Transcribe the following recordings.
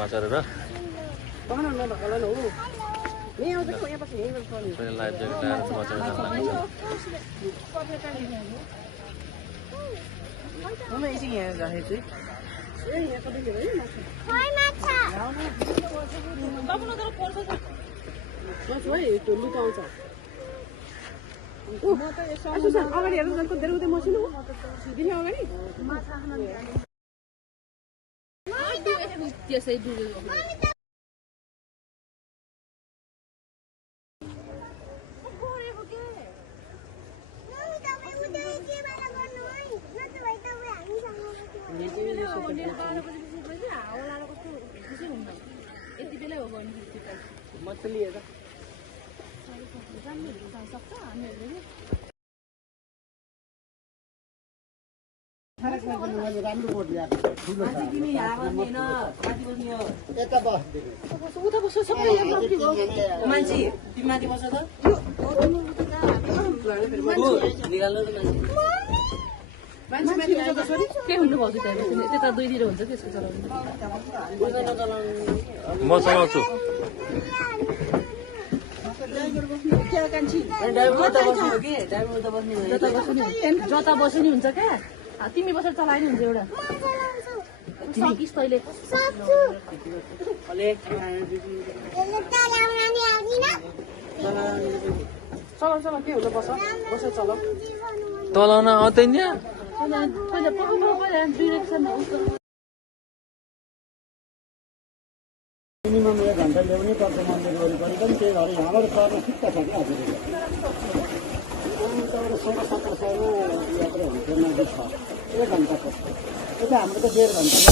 Masalah dah. Bahan mana kalau lu? Ni aku tu yang pasal ni betul. Saya live jaga dah masalah dah. Mama isi ni dah itu. Eh, aku dah ni. Hai maca. Bapak nak tahu pun tak. Macam itu lu tahu tak? Susah. Agak dia tu terus dia masih lu. Dia agak ni. Dia saya dulu. मछली है मान्छे बिमारी बस्छ त के हुनु भयो त्यता दुईतिर हुन्छ त्यसको चलाउनु म चलाउँछु जता बस्यो नि हुन्छ क्या तिमी बसेर चलाए नि हुन्छ एउटा सकिस् तैँले चलाउ चलाउ के हुनु बस बसेर चलाउ तलाउन आउँदैन मिनिमम 1 घण्टा ल्याउनै पर्छ मन्दिर वरिपरि पनि त्यही भएर यहाँबाट चढ्न ठिक्क छ कि हजुर तपाईँ 16-17 यात्रा हुन्छ नजिक छ 1 घण्टा छ यता हाम्रो त 1.5 घण्टा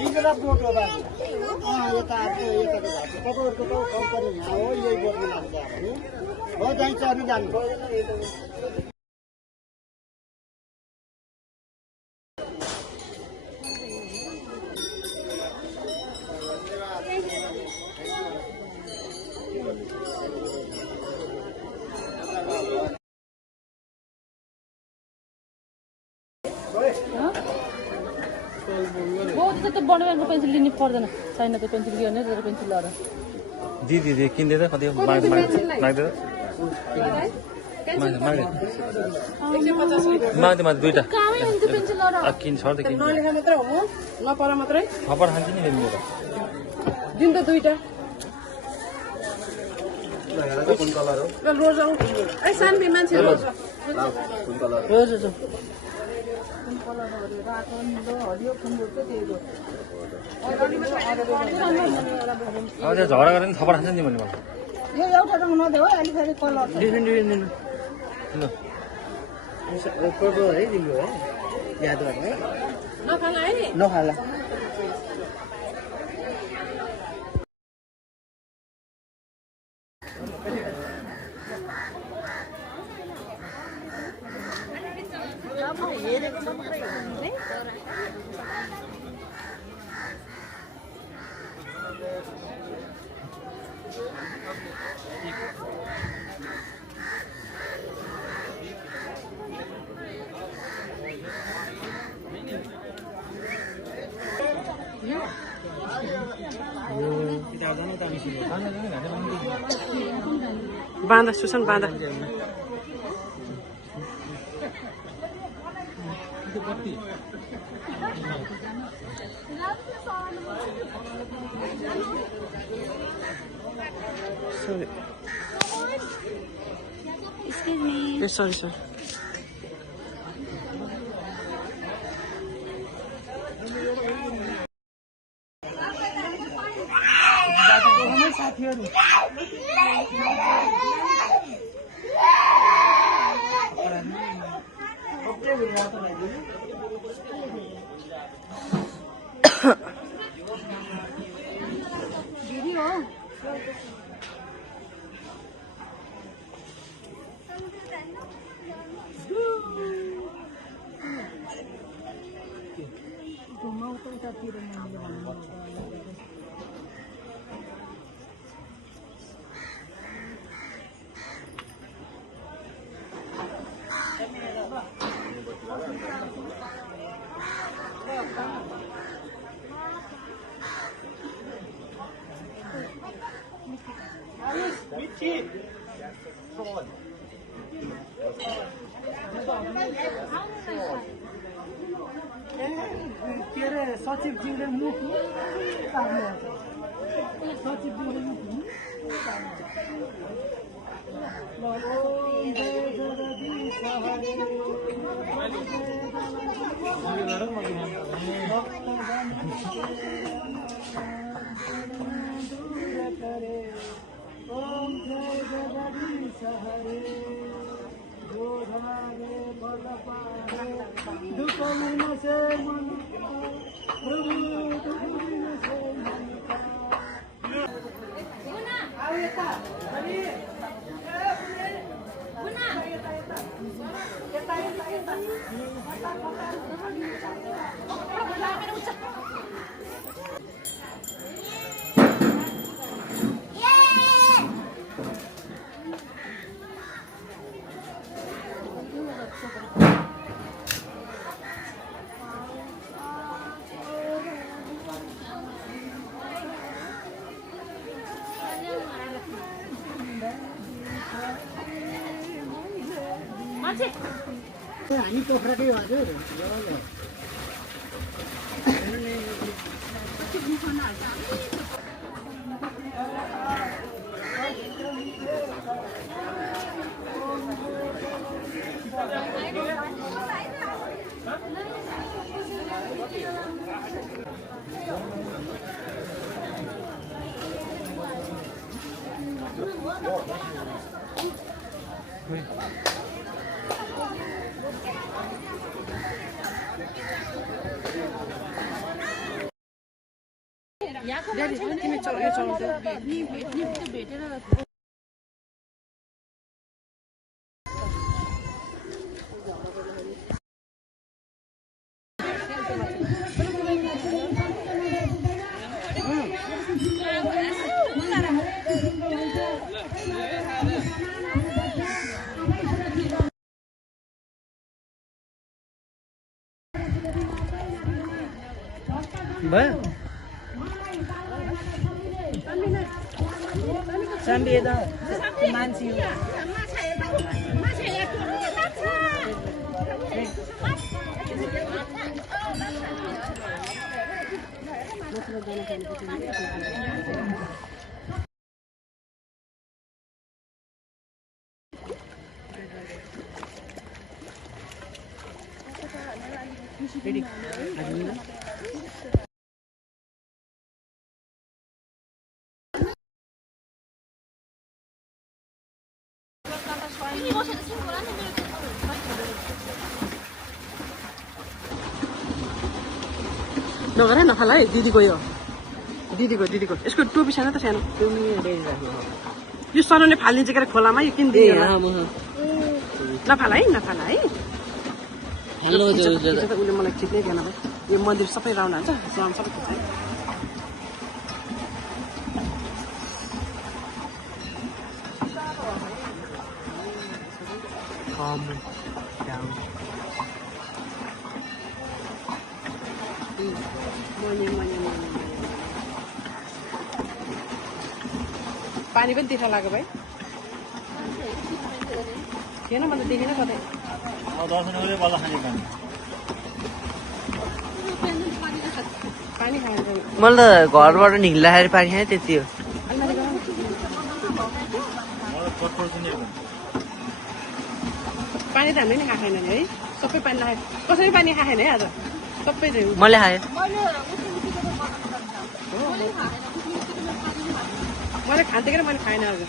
बिजला बोट हो बाबु यता तपाईँहरूको त कम्पनी यहाँ हो यही बोटमा लाग्छ हो चाहिँ चढी जानु त्यो बडो पेन्सिल लिनु पर्दैन छैन त्यो पेन्सिल के गर्ने तर पेन्सिल लगाएर दिदी किन्दैन कति माग्दैन दुईटा किन छ त किन नलेखा मात्रै हो नपर मात्रै खबर खान्छ नि फेरि मेरो दिन त दुईटा कुन कलर हो रोज आऊ ए सानबे मान्छे रोज कुन कलर रोज रोज कुन कलर हो रातो निलो हरियो कुन चाहिँ त्यही हो अब झगडा गरेर नि खबर खान्छ नि भने यो एउटा रङ नदेऊ है अलि फेरि कलर ल पर्पल है तिम्रो है याद गर्नु है नखाला है नखाला बाँधा सुसन बाँधा Sorry. Excuse me. Yes, sorry, sorry. साथीहरु दीदी हो घुमाउ त उतातिर मैले भन्नु के अरे सचिवज्यूले मुख सचिवज्यूले मुख ओम जय जगदीश हरे जो धारे बल पारे दुख मन से मन प्रभु दुख मन से मन हामी पोखराकै हजुर तिमी चलाउँछ भेटेर भयो Sambieda मान्छे Ready? नगर नखाला है दिदीको यो दिदीको यसको टोपी सानो त सानो यो सरोले फालिन्छ के खोलामा यो किन्दियो नफाला है उसले मलाई खिच्नै थिएन भाइ यो मन्दिर सबै राउन्ड हान्छ राउन्ड सबै खिच्छ पानी पनि तिखा लाग्यो भाइ थिएन मैले देखेन कतै दर्शन बल्ल खाने पानी पानी खाएर मैले त घरबाट निक्लिँदाखेरि पानी खाएँ त्यति हो। अलमारी गरौँ। पानी त हामीले नि खाएको छैन नि है, सबै पानी खायो। कसरी पानी खाएको छैन है आज, सबै चाहिँ मैले खाएँ। मैले खान्थेँ कि मैले खाएन आज।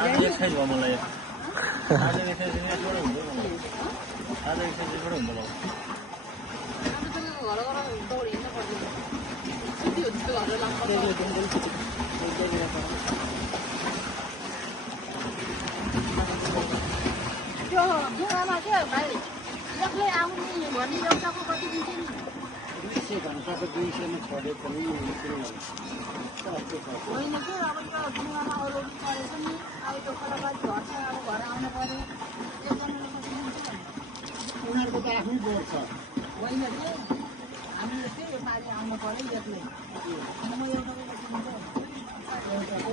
आज एक्सर्साइज भयो मलाई आज एक्सर्साइजबाट हुँदैन आज एक्सर्साइजबाट हुँदैन त्यो ढुङ्गामा क्या भाइ एक्लै आउने भने एउटाको कति दिन्छ नि 200 घन्टाको 200 मा छोडे पनि होइन कि अब यो ढुङ्गामा अरू परेछ नि अब त्यो खोलाबारी घर छ अब घर आउनु पऱ्यो एकजनाले कति दिन्छ उनीहरूको त आफ्नै बोर्ड छ होइन कि हामीले चाहिँ यो पारि आउनु पऱ्यो एक्लै अनि म एउटाको कति दिन्छ एउटाको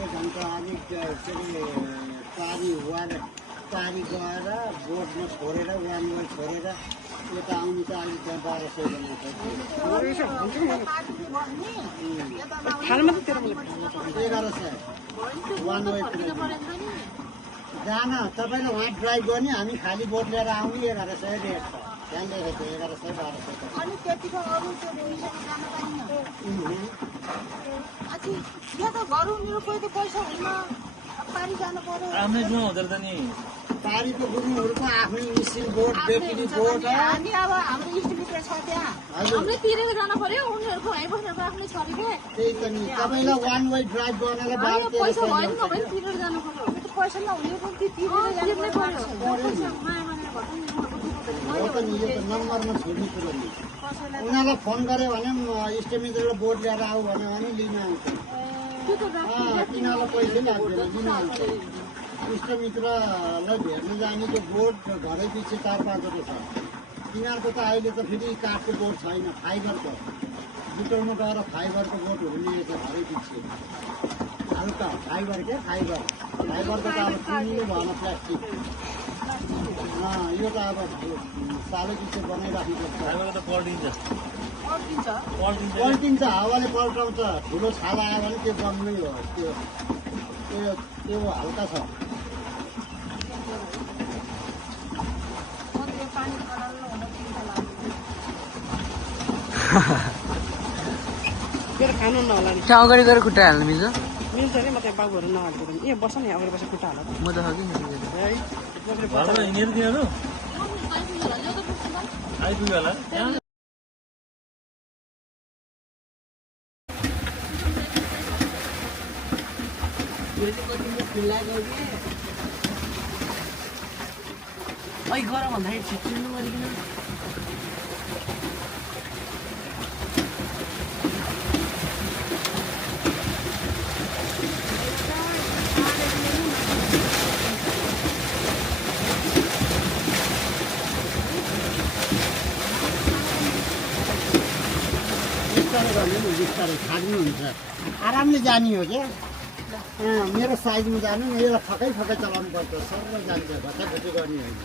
एक घन्टा अलिक पारी गएर बोटमा छोडेर वान वे छोडेर यता आउनु त अलिक 1200 खानु मात्रै तेरो 1100 वान वे जान तपाईँले वहाँ ड्राइभ गर्ने हामी खाली बोट लिएर आउने 1100 रेट छ ध्यान दिएको 1100 1200 अनि त्यतिको अरू त्यो भइसक्यो जान पाइन्न अच्छा यहाँ त घर उनीहरू कोही त पैसा हुन्न पारी जानु पर्यो आफ्नै जुवा हुँदैन त नि पारीको गुरुङहरूको आफ्नै मिसिन बोट बेटरी बोट हामी अब हाम्रो इष्टमित्र छ त्यहाँ हामीले तिरेर जानु पर्यो उनीहरूको है बस्नेको आफ्नै छ अरे के त्यही त नि तपाईँलाई वान वे ड्राइभ गर्नलाई अनि पैसा भयो नि नभए तिरेर जानु पर्यो त्यो पैसा नहुने पनि ती तिरेर जानु पर्यो पैसा माया मानेर भन्छ नि हो त नि यो त नम्बरमा छोड्ने कुरो नि उनीहरूलाई फोन गऱ्यो भने इष्टमित्रले बोट लिएर आऊ भन्यो भने लिन आउँछ त्यो त तिनीहरूलाई पैसै लाग्दैन लिन आउँछ इष्टमित्रलाई भेट्न जाने त्यो बोट घरै पछि 4-5 छ तिनीहरूको त अहिले त फेरि काठको बोट छैन फाइबरको बुटौलमा गएर फाइबरको बोट हुने छ घरै पछि हल्का फाइबर क्या फाइबरको त अब किनिनु भएन प्लास्टिक यो त अब सालै पछि बनाइराख्नुपर्छ हामीलाई त पल्टिन्छ पल्टिन्छ हावाले पल्टाउँछ ठुलो छाला आयो भने त्यो बन्नै हो त्यो हल्का छ मेरो खानु नहोला नि त्यहाँ अगाडि गएर खुट्टा हाल्नु मिल्छ मिल्छ अरे म त्यहाँ बाबुहरू नहाल्छु ए बस नि अगाडि बसेर खुट्टा हाल म त हगि है घरमा हिँडेर तिनीहरू आइपुग्यो होला अघि गर भन्दाखेरि छिट्नु गरिकन बिस्तारै थाक्नुहुन्छ आरामले जाने हो क्या मेरो साइजमा जानु नि यसलाई फकै चलाउनु पर्छ सर जान्छ घटाघटी गर्ने होइन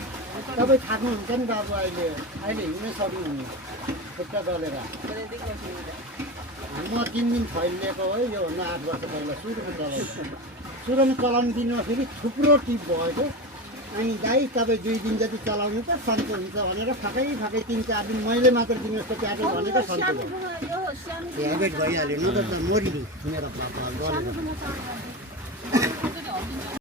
तपाईँ थाक्नुहुन्छ नि बाबु अहिले हिँड्नै सक्नुहुन्न खुट्टा डलेर म 3 दिन फैलिएको हो योभन्दा 8 वर्ष पहिला सुरुमा चलाउनु दिँदाखेरि थुप्रो टिप भएको अनि दाइ तपाईँ 2 दिन जति चलाउनु त सन्चो हुन्छ भनेर फकै 3-4 दिन मैले मात्र दिनुहोस् त प्याकेज भनेको सन्चो भयो हेबिट भइहाल्यो न त मरिनु मेरो पापा